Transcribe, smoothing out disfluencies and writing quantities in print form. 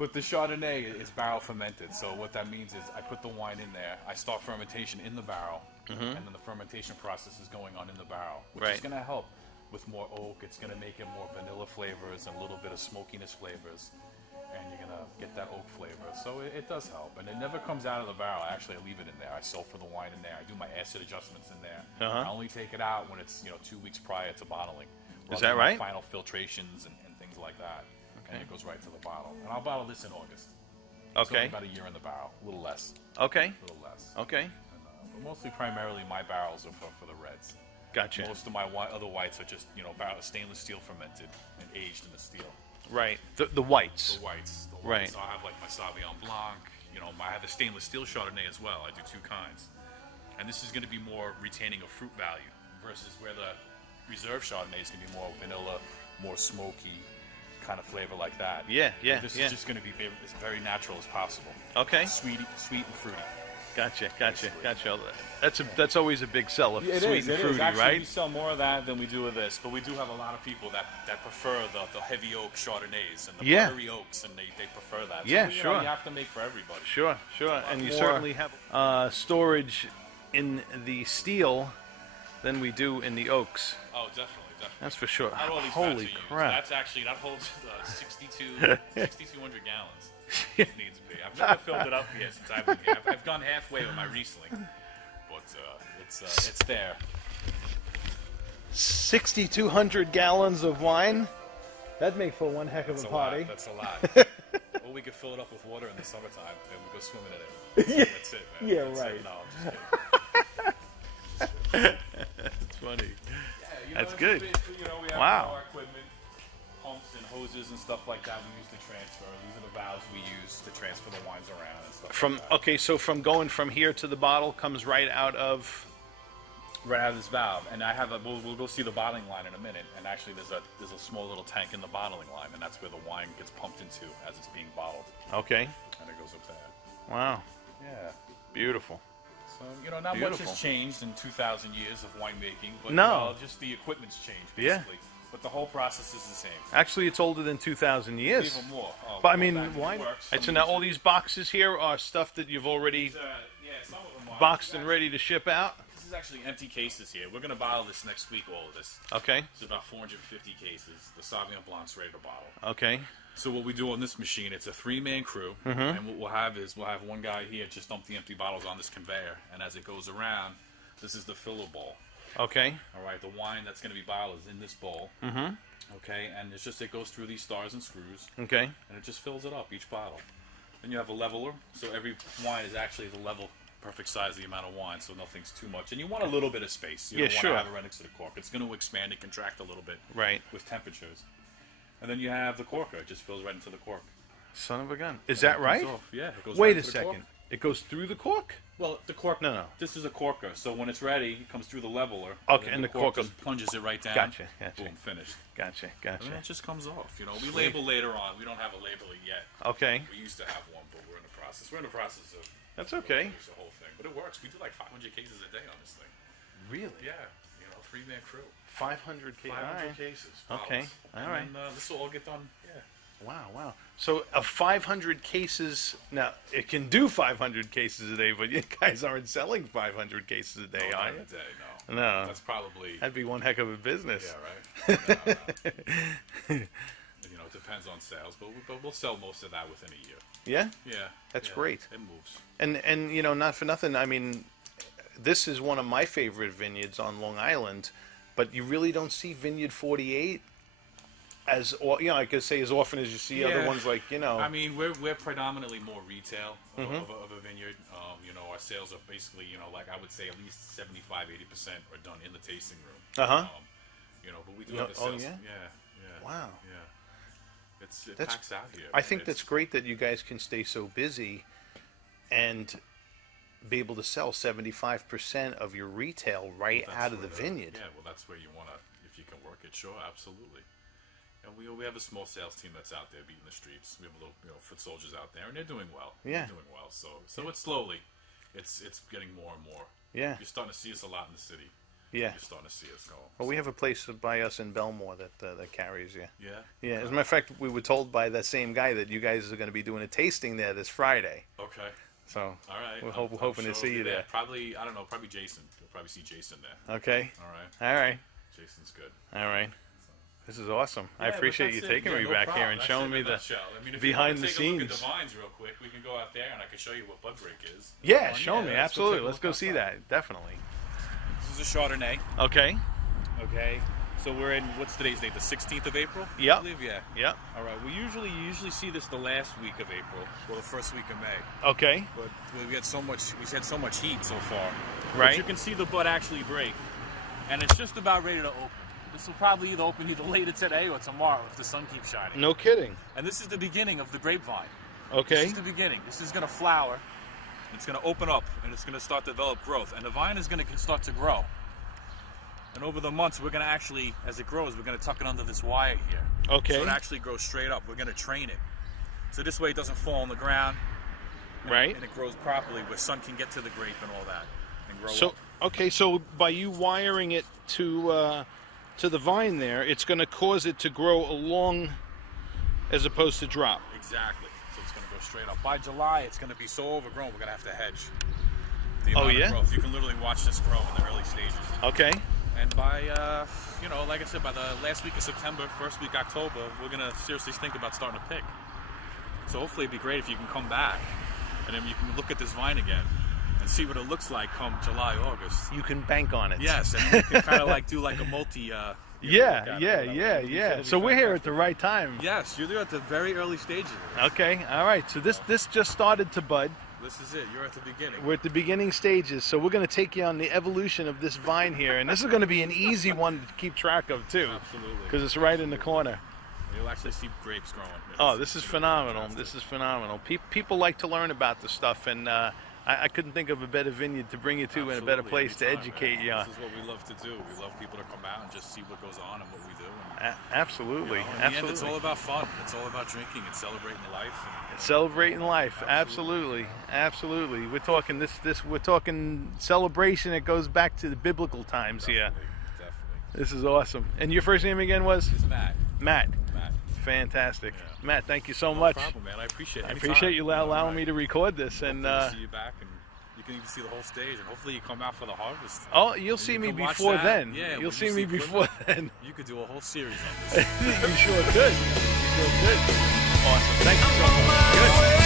With the Chardonnay, it's barrel fermented. So what that means is I put the wine in there. I start fermentation in the barrel, and then the fermentation process is going on in the barrel, which is going to help with more oak. It's going to make it more vanilla flavors and a little bit of smokiness flavors, and you're going to get that oak flavor. So it does help, and it never comes out of the barrel. Actually, I leave it in there. I sulfur the wine in there. I do my acid adjustments in there. I only take it out when it's 2 weeks prior to bottling. Is that right? Final filtrations and things like that. And it goes right to the bottle. And I'll bottle this in August. It's only about a year in the barrel, a little less. Okay. A little less. Okay. And, but mostly, primarily, my barrels are for the reds. Gotcha. Most of my other whites are just, stainless steel fermented and aged in the steel. Right. The whites. The whites. Right. So I have like my Sauvignon Blanc. I have a stainless steel Chardonnay as well. I do 2 kinds. And this is going to be more retaining of fruit value versus where the reserve Chardonnay is going to be more vanilla, more smoky kind of flavor like that. Yeah. This is just going to be as very natural as possible. Okay. Sweet and fruity. Gotcha. That's always a big seller. Yeah, sweet and fruity, Actually, right? we sell more of that than we do of this, but we do have a lot of people that prefer the heavy oak Chardonnays and the buttery oaks, and they prefer that. Yeah, so, sure. You have to make for everybody. Sure. And you certainly have storage in the steel than we do in the oaks. Oh, definitely. That's for sure. Not all these Holy vats are crap. used. That holds 6,200 gallons. It needs to be. I've never filled it up yet since I've been here. I've gone halfway with my Riesling, but it's there. 6,200 gallons of wine? That'd make for one heck of a party. That's a lot. Or we could fill it up with water in the summertime and we go swimming in it. That's it, man. Yeah, That's right. It. No, I'm just kidding. That's funny. Yeah, That's good. We have our equipment, pumps and hoses and stuff like that we use to transfer. These are the valves we use to transfer the wines around and stuff like that. Okay, so from going from here to the bottle comes right out of this valve, and I have we'll go see the bottling line in a minute, and actually there's a small little tank in the bottling line, and that's where the wine gets pumped into as it's being bottled. Okay. And it goes up there. Wow. Yeah. Beautiful. So, not much has changed in 2,000 years of winemaking, but just the equipment's changed, basically. Yeah. But the whole process is the same. Actually, it's older than 2,000 years. Even more. But I mean, wine. So now all these boxes here are stuff that you've already some of them are boxed and ready to ship out? This is actually empty cases here. We're going to bottle this next week, all of this. Okay. It's about 450 cases. The Sauvignon Blanc's ready to bottle. Okay. So what we do on this machine, it's a 3-man crew, and what we'll have one guy here just dump the empty bottles on this conveyor, and as it goes around, this is the filler bowl. Okay. All right, the wine that's going to be bottled is in this bowl. Mm-hmm. Okay, and it goes through these stars and screws. Okay. And it just fills it up, each bottle. Then you have a leveler, so every wine is actually the level, perfect size, the amount of wine, so nothing's too much. And you want a little bit of space. You don't want to have it right next to the cork. It's going to expand and contract a little bit with temperatures. And then you have the corker. It just fills right into the cork. Son of a gun. Is that right? Yeah. It goes Wait right a into the cork. second. It goes through the cork? Well, the cork. No. This is a corker. So when it's ready, it comes through the leveler. Okay, and the cork just plunges it right down. Gotcha. Boom, finished. Gotcha. And then it just comes off. We label later on. We don't have a labeler yet. Okay. We used to have one, but we're in the process. We're in the process of. That's okay. The whole thing, but it works. We do like 500 cases a day on this thing. Really? Yeah. 3-man crew. 500 cases. 500 cases. Bottles. Okay. All right. And this will all get done. Yeah. Wow. So 500 cases. Now it can do 500 cases a day, but you guys aren't selling 500 cases a day, are you? Not a day, no. No. That's probably. That'd be one heck of a business. Yeah, right. No. It depends on sales, but we'll sell most of that within a year. Yeah. Yeah. That's great. It moves. And not for nothing. I mean, this is one of my favorite vineyards on Long Island, but you really don't see Vineyard 48 as I could say as often as you see other ones like. I mean, we're predominantly more retail of a vineyard. Our sales are basically like I would say at least 75-80% are done in the tasting room. But we do have the sales. Yeah. Wow. Yeah. It packs out here. I think that's great that you guys can stay so busy and be able to sell 75% of your retail out of the vineyard. Yeah, well, that's where you want to, if you can work it, sure, absolutely. And we have a small sales team that's out there beating the streets. We have a little foot soldiers out there, and they're doing well. Yeah. They're doing well. So it's slowly, it's getting more and more. Yeah. You're starting to see us a lot in the city. Yeah. You're starting to see us go. Well, we have a place by us in Belmore that carries you. Yeah? Yeah. As a matter of fact, we were told by that same guy that you guys are going to be doing a tasting there this Friday. Okay. So, all right. We're hoping to see you there. Probably, I don't know, probably Jason. You'll probably see Jason there. Okay. All right. All right. Jason's good. All right. This is awesome. Yeah, I appreciate you taking me back here and showing me the behind the scenes. If you want to take a look at the vines real quick, we can go out there and I can show you what bud break is. Yeah, show me. Absolutely. Let's go see that. Definitely. This is a Chardonnay. Okay. Okay. So we're in, what's today's date? The 16th of April? Yeah. I believe, yeah. Yeah. All right. You usually see this the last week of April or the first week of May. Okay. But we had so much heat so far. Right. But you can see the bud actually break, and it's just about ready to open. This will probably open either later today or tomorrow if the sun keeps shining. No kidding. And this is the beginning of the grapevine. Okay. This is the beginning. This is going to flower. It's going to open up, and it's going to start to develop growth. And the vine is going to start to grow. And over the months, we're going to actually, as it grows, we're going to tuck it under this wire here. Okay. So it actually grows straight up. We're going to train it. So this way it doesn't fall on the ground. Right. And it grows properly where sun can get to the grape and all that and grow up. Okay, so by you wiring it to the vine there, it's going to cause it to grow along as opposed to drop. Exactly. So it's going to go straight up. By July, it's going to be so overgrown, we're going to have to hedge. Oh, yeah? Of growth. You can literally watch this grow in the early stages. Okay. And by, like I said, by the last week of September, first week October, we're going to seriously think about starting to pick. So hopefully it'd be great if you can come back and then you can look at this vine again and see what it looks like come July, August. You can bank on it. Yes, and you can kind of like do like a multi... Yeah. So we're here at the right time. Yes, you're there at the very early stages. Okay, all right. So this just started to bud. This is it. You're at the beginning. We're at the beginning stages. So we're going to take you on the evolution of this vine here. And this is going to be an easy one to keep track of, too. Absolutely. Because it's right in the corner. You'll actually see grapes growing. Oh, this is phenomenal. This is phenomenal. People like to learn about this stuff, and I couldn't think of a better vineyard to bring you to and a better place to educate you on. This is what we love to do. We love people to come out and just see what goes on and what we do. Absolutely. In the end, it's all about fun. It's all about drinking. It's celebrating life. Celebrating life. Absolutely. We're talking we're talking celebration. It goes back to the biblical times here. Definitely. This is awesome. And your first name again was? It's Matt. Matt. Fantastic. Yeah. Matt, thank you so much. No problem, man. I appreciate it. I appreciate you allowing me to record this. And see you back, and you can even see the whole stage, and hopefully you come out for the harvest. Oh, you'll see me before then. Yeah, you'll see me before then. You could do a whole series on this. You sure could. Awesome. Thank you so much. Good.